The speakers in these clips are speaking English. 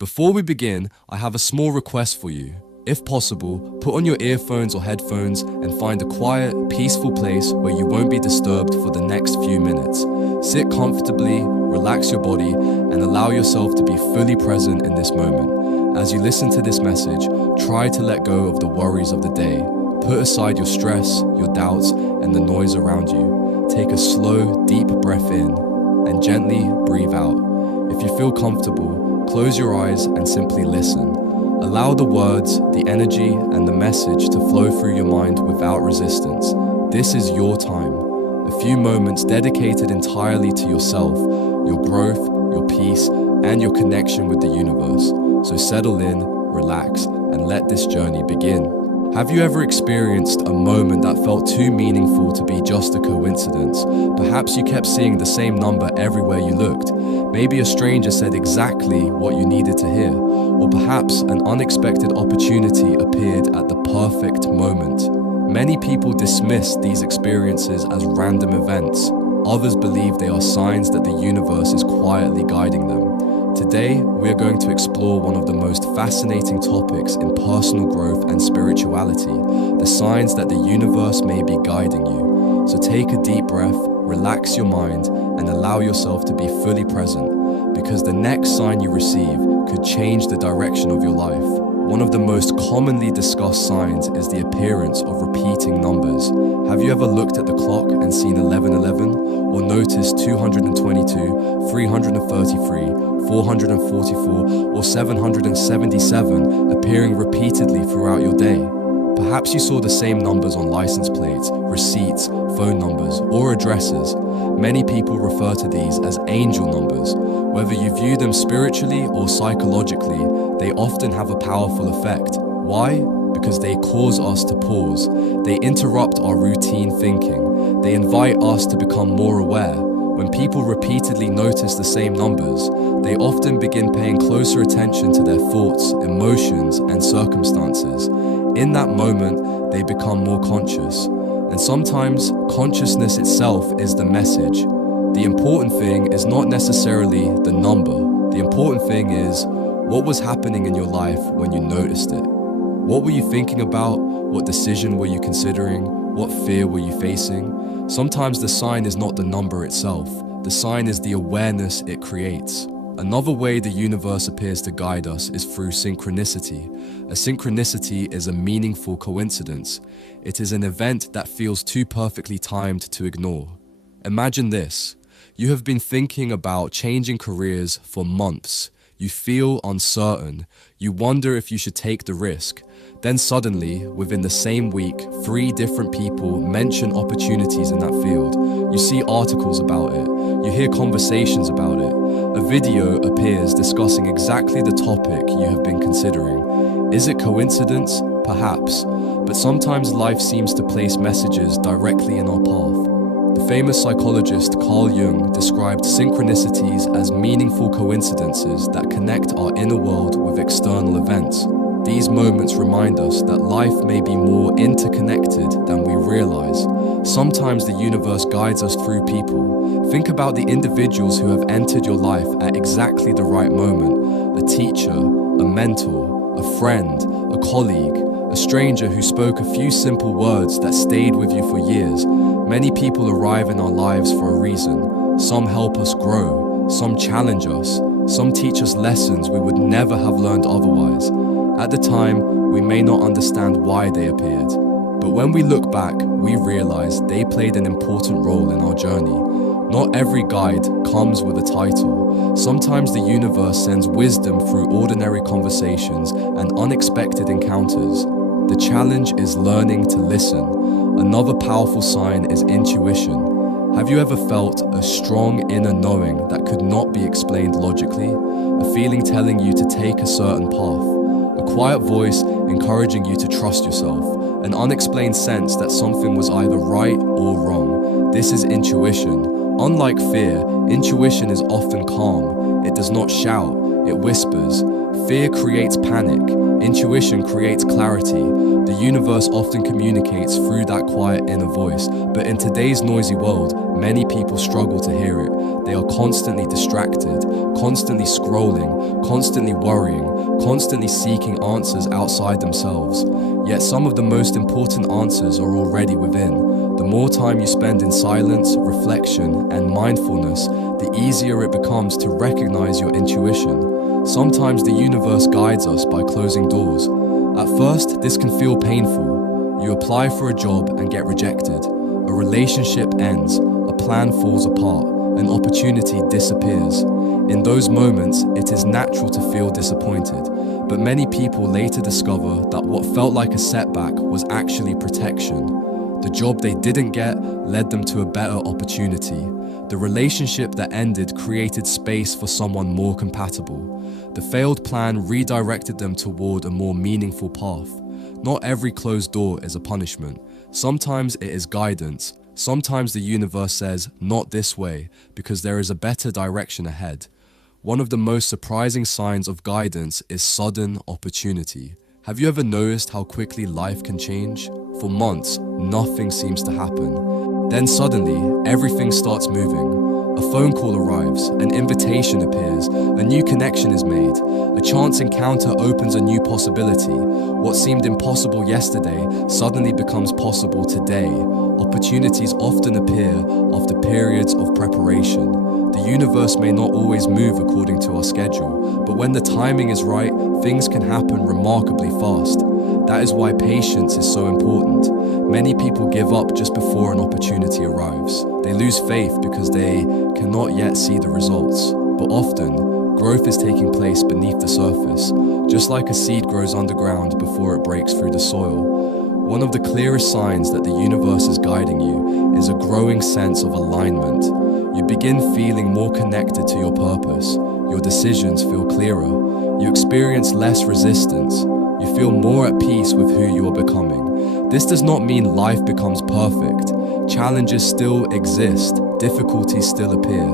Before we begin, I have a small request for you. If possible, put on your earphones or headphones and find a quiet, peaceful place where you won't be disturbed for the next few minutes. Sit comfortably, relax your body, and allow yourself to be fully present in this moment. As you listen to this message, try to let go of the worries of the day. Put aside your stress, your doubts, and the noise around you. Take a slow, deep breath in and gently breathe out. If you feel comfortable, close your eyes and simply listen. Allow the words, the energy, and the message to flow through your mind without resistance. This is your time. A few moments dedicated entirely to yourself, your growth, your peace, and your connection with the universe. So settle in, relax, and let this journey begin. Have you ever experienced a moment that felt too meaningful to be just a coincidence? Perhaps you kept seeing the same number everywhere you looked. Maybe a stranger said exactly what you needed to hear. Or perhaps an unexpected opportunity appeared at the perfect moment. Many people dismiss these experiences as random events. Others believe they are signs that the universe is quietly guiding them. Today, we are going to explore one of the most fascinating topics in personal growth and spirituality, the signs that the universe may be guiding you. So take a deep breath, relax your mind, and allow yourself to be fully present, because the next sign you receive could change the direction of your life. One of the most commonly discussed signs is the appearance of repeating numbers. Have you ever looked at the clock and seen 1111, or noticed 222, 333, 444, or 777 appearing repeatedly throughout your day? Perhaps you saw the same numbers on license plates, receipts, phone numbers, or addresses. Many people refer to these as angel numbers. Whether you view them spiritually or psychologically, they often have a powerful effect. Why? Because they cause us to pause. They interrupt our routine thinking. They invite us to become more aware. When people repeatedly notice the same numbers, they often begin paying closer attention to their thoughts, emotions, and circumstances. In that moment, they become more conscious. And sometimes, consciousness itself is the message. The important thing is not necessarily the number. The important thing is, what was happening in your life when you noticed it? What were you thinking about? What decision were you considering? What fear were you facing? Sometimes the sign is not the number itself. The sign is the awareness it creates. Another way the universe appears to guide us is through synchronicity. A synchronicity is a meaningful coincidence. It is an event that feels too perfectly timed to ignore. Imagine this. You have been thinking about changing careers for months. You feel uncertain. You wonder if you should take the risk. Then suddenly, within the same week, 3 different people mention opportunities in that field. You see articles about it. You hear conversations about it. A video appears discussing exactly the topic you have been considering. Is it coincidence? Perhaps. But sometimes life seems to place messages directly in our path. The famous psychologist Carl Jung described synchronicities as meaningful coincidences that connect our inner world with external events. These moments remind us that life may be more interconnected than we realize. Sometimes the universe guides us through people. Think about the individuals who have entered your life at exactly the right moment. A teacher, a mentor, a friend, a colleague, a stranger who spoke a few simple words that stayed with you for years. Many people arrive in our lives for a reason. Some help us grow, some challenge us, some teach us lessons we would never have learned otherwise. At the time, we may not understand why they appeared, but when we look back, we realize they played an important role in our journey. Not every guide comes with a title. Sometimes the universe sends wisdom through ordinary conversations and unexpected encounters. The challenge is learning to listen. Another powerful sign is intuition. Have you ever felt a strong inner knowing that could not be explained logically? A feeling telling you to take a certain path? A quiet voice encouraging you to trust yourself? An unexplained sense that something was either right or wrong? This is intuition. Unlike fear, intuition is often calm. It does not shout, it whispers. Fear creates panic. Intuition creates clarity. The universe often communicates through that quiet inner voice, but in today's noisy world, many people struggle to hear it. They are constantly distracted, constantly scrolling, constantly worrying, constantly seeking answers outside themselves. Yet some of the most important answers are already within. The more time you spend in silence, reflection, and mindfulness, the easier it becomes to recognize your intuition. Sometimes the universe guides us by closing doors. At first, this can feel painful. You apply for a job and get rejected. A relationship ends, a plan falls apart, an opportunity disappears. In those moments, it is natural to feel disappointed, but many people later discover that what felt like a setback was actually protection. The job they didn't get led them to a better opportunity. The relationship that ended created space for someone more compatible. The failed plan redirected them toward a more meaningful path. Not every closed door is a punishment. Sometimes it is guidance. Sometimes the universe says, not this way, because there is a better direction ahead. One of the most surprising signs of guidance is sudden opportunity. Have you ever noticed how quickly life can change? For months, nothing seems to happen. Then suddenly, everything starts moving. A phone call arrives, an invitation appears, a new connection is made, a chance encounter opens a new possibility. What seemed impossible yesterday suddenly becomes possible today. Opportunities often appear after periods of preparation. The universe may not always move according to our schedule, but when the timing is right, things can happen remarkably fast. That is why patience is so important. Many people give up just before an opportunity arrives. They lose faith because they cannot yet see the results. But often, growth is taking place beneath the surface, just like a seed grows underground before it breaks through the soil. One of the clearest signs that the universe is guiding you is a growing sense of alignment. You begin feeling more connected to your purpose. Your decisions feel clearer. You experience less resistance. You feel more at peace with who you are becoming. This does not mean life becomes perfect. Challenges still exist, difficulties still appear,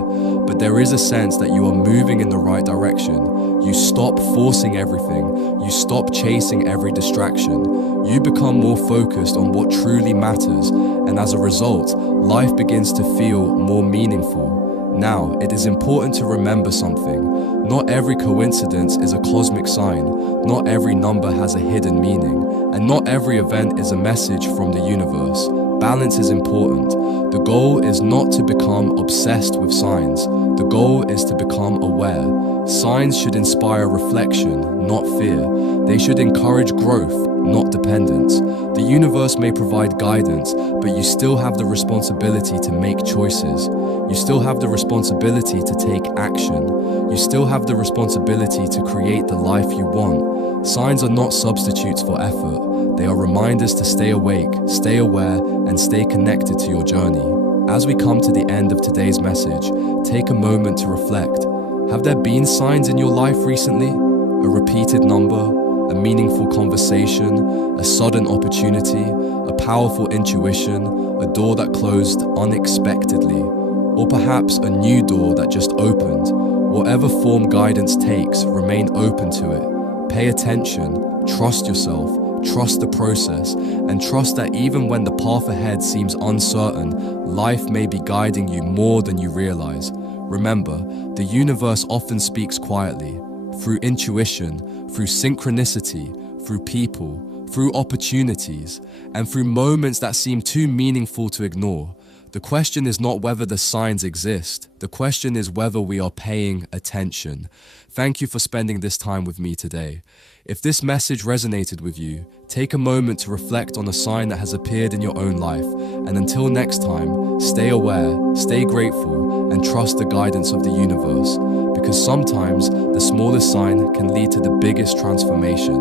but there is a sense that you are moving in the right direction. You stop forcing everything. You stop chasing every distraction. You become more focused on what truly matters, and as a result, life begins to feel more meaningful. Now, it is important to remember something. Not every coincidence is a cosmic sign. Not every number has a hidden meaning. And not every event is a message from the universe. Balance is important. The goal is not to become obsessed with signs. The goal is to become aware. Signs should inspire reflection, not fear. They should encourage growth, not dependence. The universe may provide guidance, but you still have the responsibility to make choices. You still have the responsibility to take action. You still have the responsibility to create the life you want. Signs are not substitutes for effort. They are reminders to stay awake, stay aware, and stay connected to your journey. As we come to the end of today's message, take a moment to reflect. Have there been signs in your life recently? A repeated number? A meaningful conversation, a sudden opportunity, a powerful intuition, a door that closed unexpectedly, or perhaps a new door that just opened. Whatever form guidance takes, remain open to it. Pay attention, trust yourself, trust the process, and trust that even when the path ahead seems uncertain, life may be guiding you more than you realize. Remember, the universe often speaks quietly, through intuition, through synchronicity, through people, through opportunities, and through moments that seem too meaningful to ignore. The question is not whether the signs exist. The question is whether we are paying attention. Thank you for spending this time with me today. If this message resonated with you, take a moment to reflect on a sign that has appeared in your own life. And until next time, stay aware, stay grateful, and trust the guidance of the universe. Because sometimes the smallest sign can lead to the biggest transformation.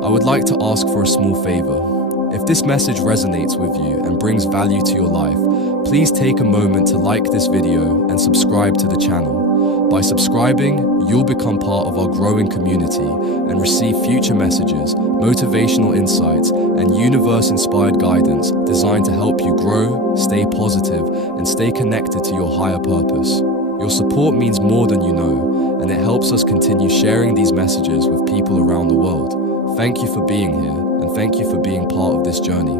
I would like to ask for a small favor. If this message resonates with you and brings value to your life, please take a moment to like this video and subscribe to the channel. By subscribing, you'll become part of our growing community and receive future messages, motivational insights, and universe-inspired guidance designed to help you grow, stay positive, and stay connected to your higher purpose. Your support means more than you know, and it helps us continue sharing these messages with people around the world. Thank you for being here, and thank you for being part of this journey.